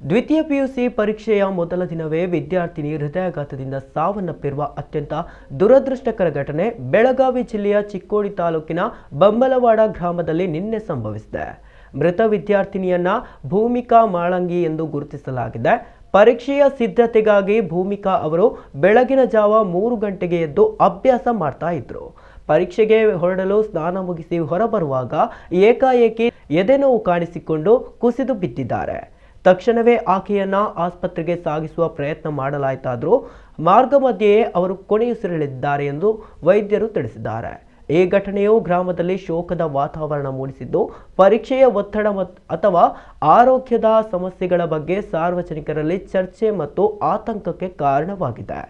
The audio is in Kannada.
ದ್ವಿತೀಯ ಪಿಯುಸಿ ಪರೀಕ್ಷೆಯ ಮೊದಲ ದಿನವೇ ವಿದ್ಯಾರ್ಥಿನಿ ಹೃದಯಾಘಾತದಿಂದ ಸಾವನ್ನಪ್ಪಿರುವ ಅತ್ಯಂತ ದುರದೃಷ್ಟಕರ ಘಟನೆ ಬೆಳಗಾವಿ ಜಿಲ್ಲೆಯ ಚಿಕ್ಕೋಡಿ ತಾಲೂಕಿನ ಬಂಬಲವಾಡ ಗ್ರಾಮದಲ್ಲಿ ನಿನ್ನೆ ಸಂಭವಿಸಿದೆ. ಮೃತ ವಿದ್ಯಾರ್ಥಿನಿಯನ್ನ ಭೂಮಿಕಾ ಮಾಳಂಗಿ ಎಂದು ಗುರುತಿಸಲಾಗಿದೆ. ಪರೀಕ್ಷೆಯ ಸಿದ್ಧತೆಗಾಗಿ ಭೂಮಿಕಾ ಅವರು ಬೆಳಗಿನ ಜಾವ 3 ಗಂಟೆಗೆ ಎದ್ದು ಅಭ್ಯಾಸ ಮಾಡ್ತಾ ಇದ್ರು. ಪರೀಕ್ಷೆಗೆ ಹೊರಡಲು ಸ್ನಾನ ಮುಗಿಸಿ ಹೊರಬರುವಾಗ ಏಕಾಏಕಿ ಎದೆನೋವು ಕಾಣಿಸಿಕೊಂಡು ಕುಸಿದು ಬಿದ್ದಿದ್ದಾರೆ. ತಕ್ಷಣವೇ ಆಕೆಯನ್ನ ಆಸ್ಪತ್ರೆಗೆ ಸಾಗಿಸುವ ಪ್ರಯತ್ನ ಮಾಡಲಾಯಿತಾದರೂ ಮಾರ್ಗ ಮಧ್ಯೆಯೇ ಅವರು ಕೊನೆಯುಸಿರೆಳೆದಿದ್ದಾರೆ ಎಂದು ವೈದ್ಯರು ತಿಳಿಸಿದ್ದಾರೆ. ಈ ಘಟನೆಯು ಗ್ರಾಮದಲ್ಲಿ ಶೋಕದ ವಾತಾವರಣ ಮೂಡಿಸಿದ್ದು, ಪರೀಕ್ಷೆಯ ಒತ್ತಡ ಅಥವಾ ಆರೋಗ್ಯದ ಸಮಸ್ಯೆಗಳ ಬಗ್ಗೆ ಸಾರ್ವಜನಿಕರಲ್ಲಿ ಚರ್ಚೆ ಮತ್ತು ಆತಂಕಕ್ಕೆ ಕಾರಣವಾಗಿದೆ.